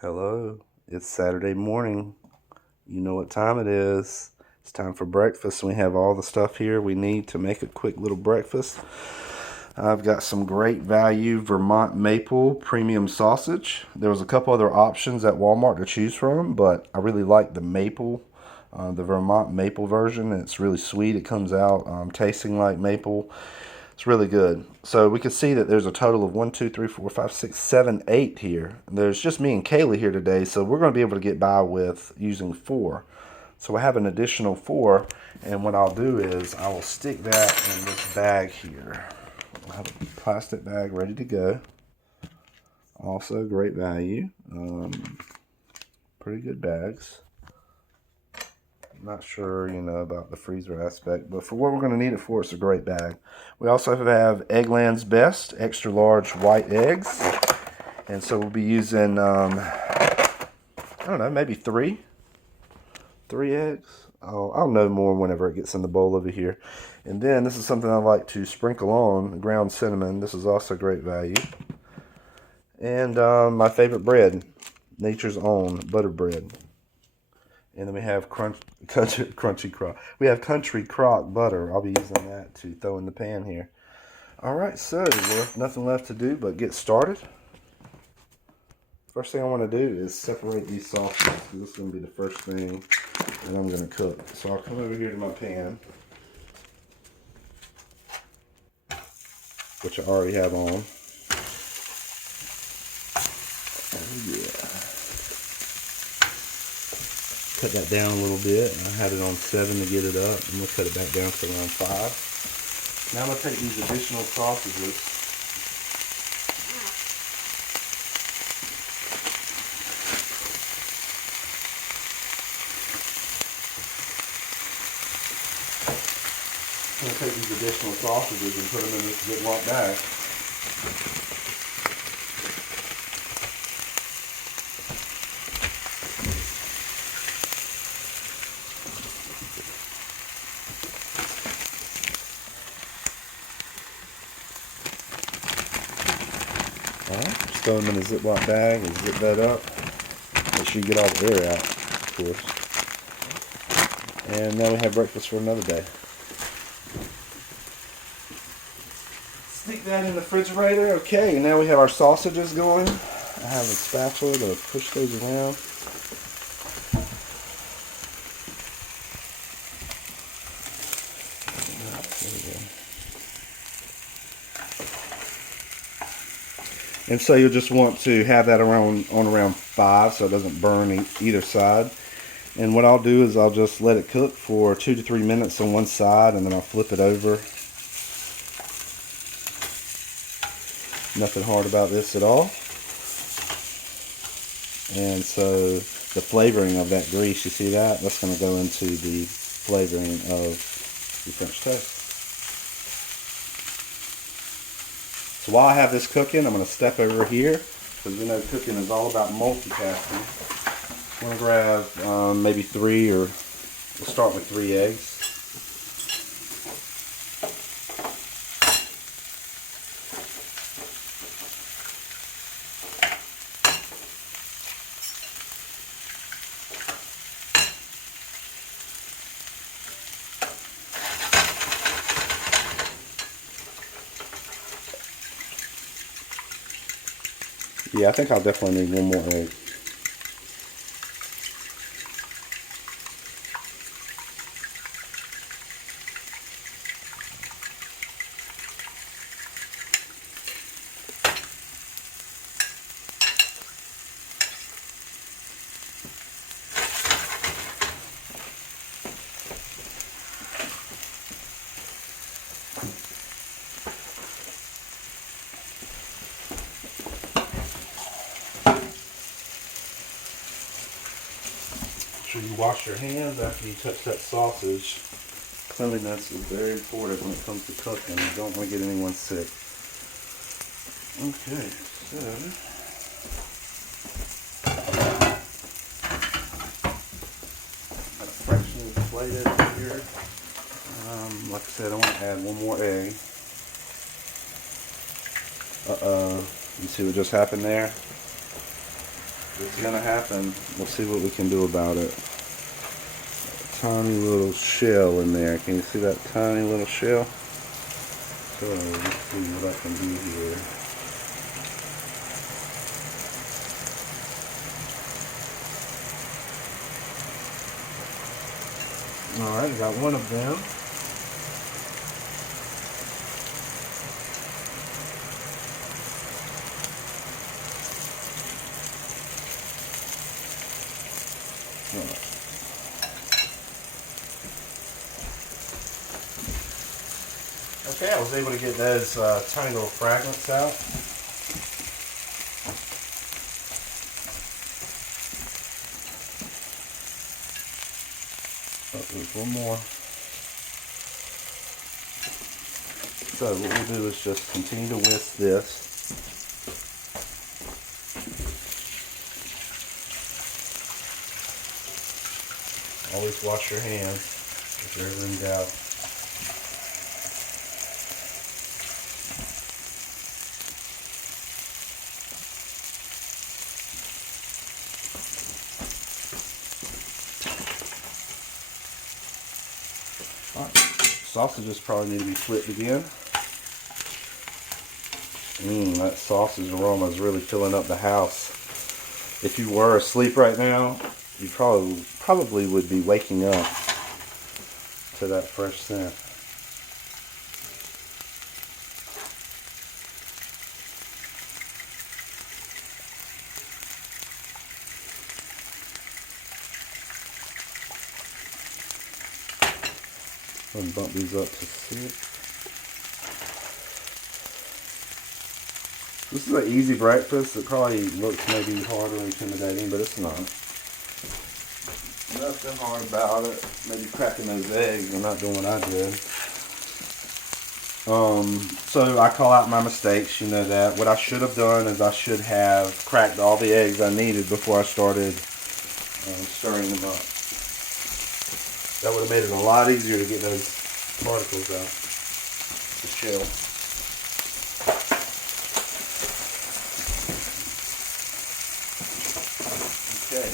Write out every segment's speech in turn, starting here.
Hello, it's Saturday morning. You know what time it is. It's time for breakfast. We have all the stuff here we need to make a quick little breakfast. I've got some great value Vermont maple premium sausage. There was a couple other options at Walmart to choose from, but I really like the maple, the Vermont maple version. It's really sweet. It comes out tasting like maple. It's really good. So we can see that there's a total of 1, 2, 3, 4, 5, 6, 7, 8 here. There's just me and Kaylee here today, so we're going to be able to get by with using 4. So I have an additional 4, and what I'll do is I will stick that in this bag here. I have a plastic bag ready to go. Also great value. Pretty good bags. Not sure, about the freezer aspect, but for what we're going to need it for, it's a great bag. We also have Eggland's Best extra large white eggs, and so we'll be using I don't know, maybe three eggs. I'll know more whenever it gets in the bowl over here. And then this is something I like to sprinkle on, ground cinnamon. This is also great value. And my favorite bread, Nature's Own butter bread. And then we have Country Crock. We have Country Crock butter. I'll be using that to throw in the pan here. All right, so nothing left to do but get started. First thing I want to do is separate these sausages. This is going to be the first thing that I'm going to cook. So I'll come over here to my pan, which I already have on. Oh yeah. Cut that down a little bit. I had it on 7 to get it up. I'm going to cut it back down to around 5. Now I'm going to take these additional sausages. I'm going to take these additional sausages and put them in this Ziploc bag. Just throw them in a Ziploc bag and zip that up. Make sure you get all the air out, of course. And now we have breakfast for another day. Stick that in the refrigerator. Okay, now we have our sausages going. I have a spatula to push those around. And so you'll just want to have that around 5 so it doesn't burn either side. And what I'll do is I'll just let it cook for 2 to 3 minutes on one side, and then I'll flip it over. Nothing hard about this at all. And so the flavoring of that grease, you see that? That's going to go into the flavoring of the French toast. So while I have this cooking, I'm going to step over here, because we know cooking is all about multitasking. I'm going to grab maybe 3, or we'll start with 3 eggs. Yeah, I think I'll definitely need one more egg. Make sure you wash your hands after you touch that sausage. Cleanliness is very important when it comes to cooking. You don't want to get anyone sick. Okay, so got a freshly plated here. Like I said, I want to add one more egg. Uh-oh. You see what just happened there? It's gonna happen. We'll see what we can do about it. Tiny little shell in there. Can you see that tiny little shell? So let's see what I can do here. Alright, got one of them. Alright. Okay, I was able to get those tiny little fragments out. Oh, there's one more. So what we'll do is just continue to whisk this. Always wash your hands if you're ever in doubt. Alright, sausages probably need to be flipped again. That sausage aroma is really filling up the house. If you were asleep right now, you probably would be waking up to that fresh scent. Go ahead and bump these up to 6. This is an easy breakfast. It probably looks maybe hard or intimidating, but it's not. Nothing hard about it. Maybe cracking those eggs and not doing what I did. So I call out my mistakes, you know that. What I should have done is I should have cracked all the eggs I needed before I started stirring them up. That would have made it a lot easier to get those particles out, the shell. Okay.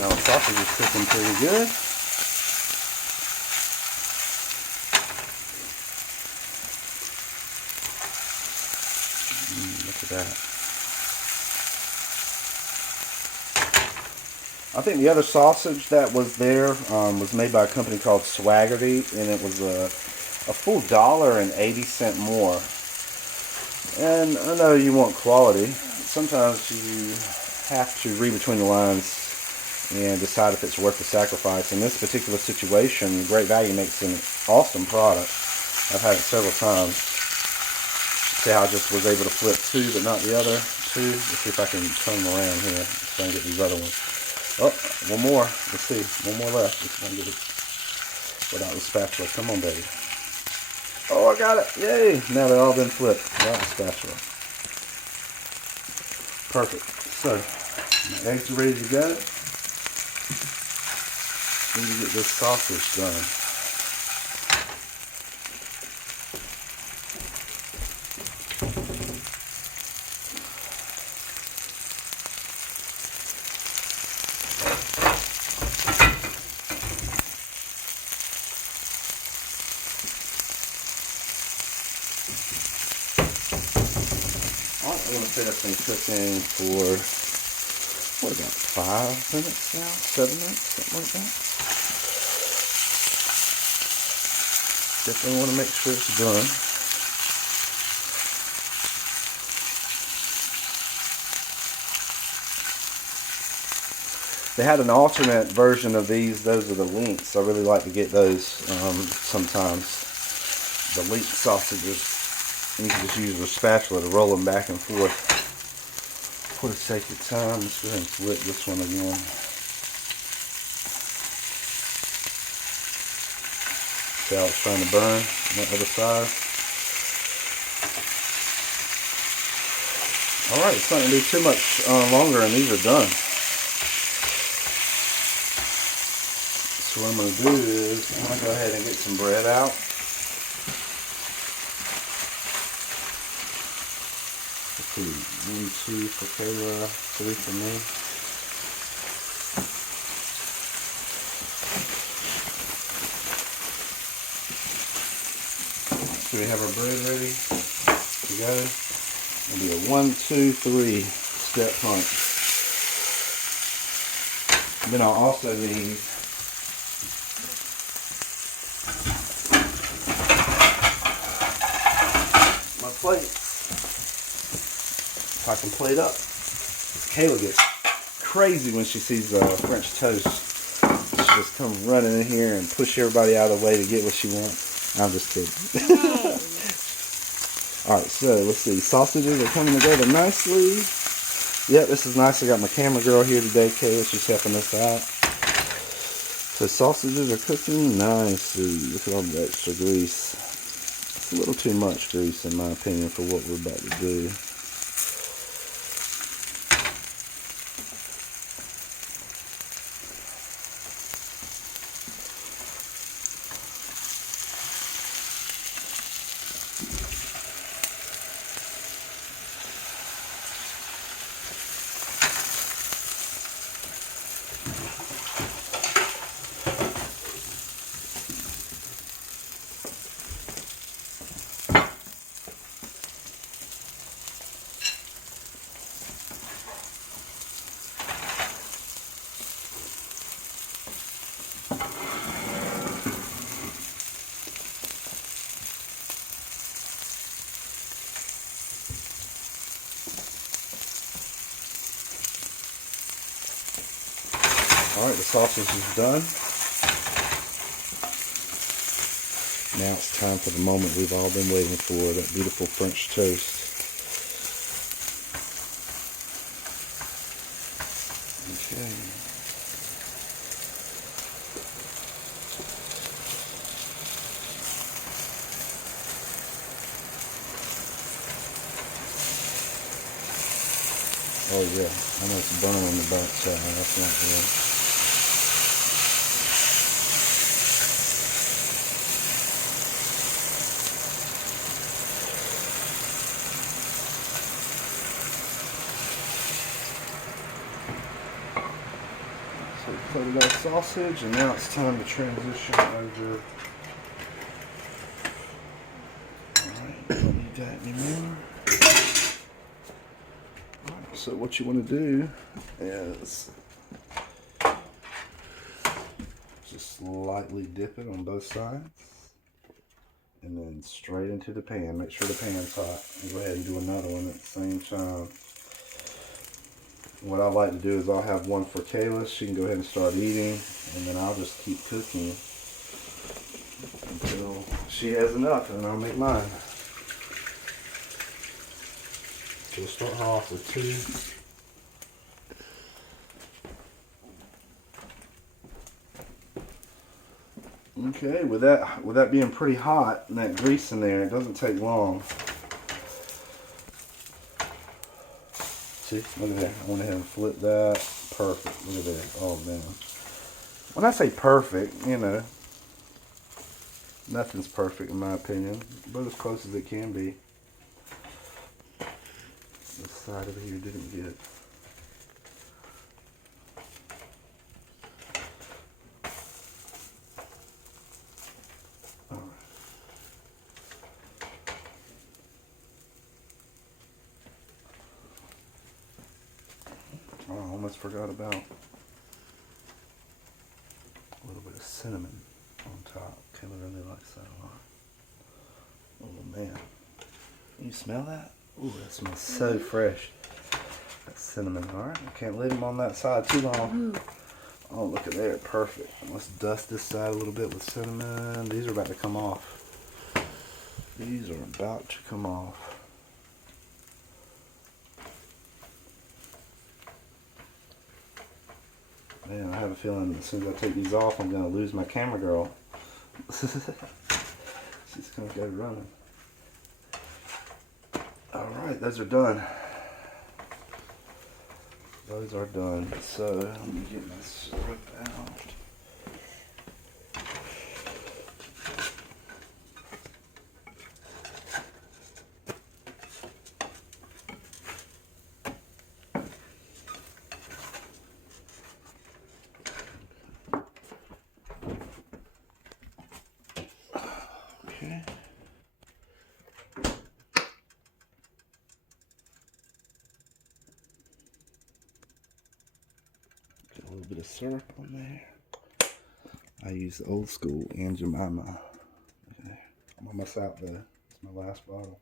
Now the sausage is cooking pretty good. Look at that. I think the other sausage that was there was made by a company called Swaggerty, and it was a full $1.80 more. And I know you want quality. Sometimes you have to read between the lines and decide if it's worth the sacrifice. In this particular situation, Great Value makes an awesome product. I've had it several times. See how I just was able to flip 2 but not the other 2? Let's see if I can turn them around here. Let's try and get these other ones. Oh, one more. Let's see. One more left. Let's try and get it without the spatula. Come on, baby. Oh, I got it. Yay. Now they've all been flipped without the spatula. Perfect. So, my eggs are ready to go. Need to get this sausage done. I'm going to say that's been cooking for, what, about 5 minutes now? 7 minutes? Something like that. Definitely want to make sure it's done. They had an alternate version of these. Those are the links. I really like to get those sometimes. The link sausages. And you can just use a spatula to roll them back and forth. For the sake of time, let's go ahead and flip this one again. See how it's trying to burn on the other side. Alright, it's not going to be too much longer and these are done. So what I'm going to do is, I'm going to go ahead and get some bread out. 2. 1, 2 for Kayla, 3 for me. So we have our bread ready to go. It'll be a 1, 2, 3 step punch. Then I'll also need my plates. If I can plate up. Kayla gets crazy when she sees French toast. She just comes running in here and push everybody out of the way to get what she wants. I'm just kidding. Alright, so let's see. Sausages are coming together nicely. Yep, this is nice. I got my camera girl here today, Kayla. She's helping us out. So sausages are cooking nicely. Look at all the extra grease. It's a little too much grease in my opinion for what we're about to do. Alright, the sausage is done. Now it's time for the moment we've all been waiting for, that beautiful French toast. Okay. Oh yeah, I know it's burning on the backside. That's not good. So we coated our sausage, and now it's time to transition over. Alright, don't need that anymore. Alright, so what you want to do is just slightly dip it on both sides. And then straight into the pan. Make sure the pan's hot. And go ahead and do another one at the same time. What I like to do is I'll have one for Kayla. She can go ahead and start eating. And then I'll just keep cooking until she has enough. And then I'll make mine. So we'll start her off with 2. Okay, with that being pretty hot and that grease in there, it doesn't take long. See, look at that. I went ahead and flipped that. Perfect. Look at that. Oh man. When I say perfect, you know, nothing's perfect in my opinion, but as close as it can be. This side of here didn't get. Oh, I almost forgot about a little bit of cinnamon on top. Kayla really likes that a lot. Oh man. You smell that? Ooh, that smells so fresh. That cinnamon. Alright, I can't leave them on that side too long. Oh, look at there. Perfect. Let's dust this side a little bit with cinnamon. These are about to come off. These are about to come off. Man, I have a feeling as soon as I take these off, I'm going to lose my camera girl. She's going to go running. Alright, those are done. Those are done. So, let me get my syrup out. little bit of syrup on there. I use the old school Aunt Jemima. Okay. I'm almost out though. It's my last bottle.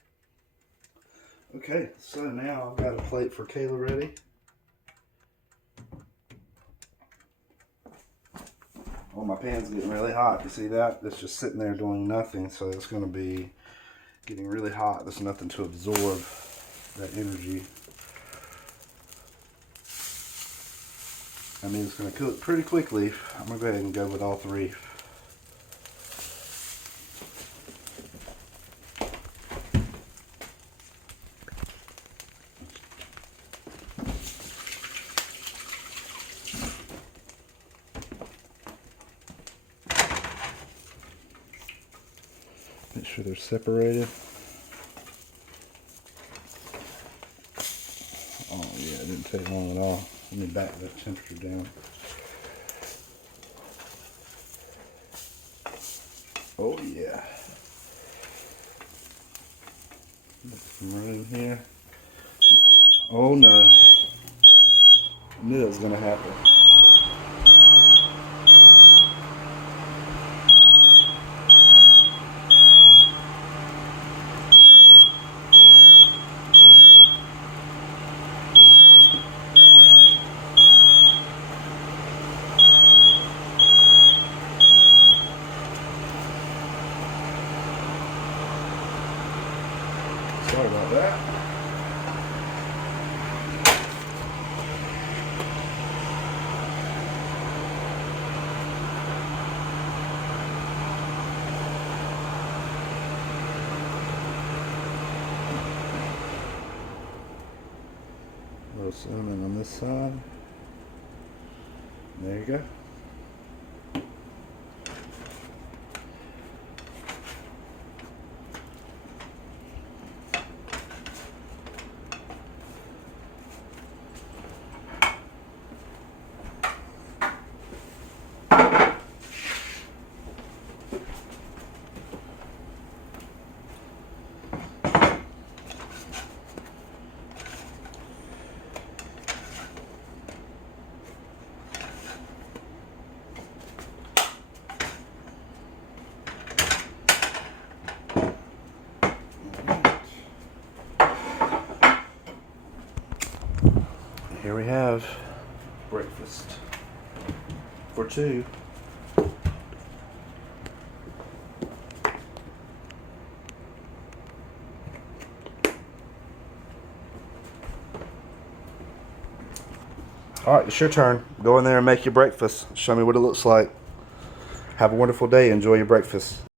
Okay, so now I've got a plate for Kayla ready. Oh, my pan's getting really hot. You see that? It's just sitting there doing nothing, so it's going to be getting really hot. There's nothing to absorb that energy. I mean, it's going to cook pretty quickly. I'm going to go ahead and go with all three. Make sure they're separated. Oh yeah, it didn't take long at all. Let me back that temperature down. Oh yeah. Make some room here. Oh no. I knew that was gonna happen. Sorry about that. A little cinnamon on this side. There you go. Here we have breakfast for two. All right, it's your turn. Go in there and make your breakfast. Show me what it looks like. Have a wonderful day. Enjoy your breakfast.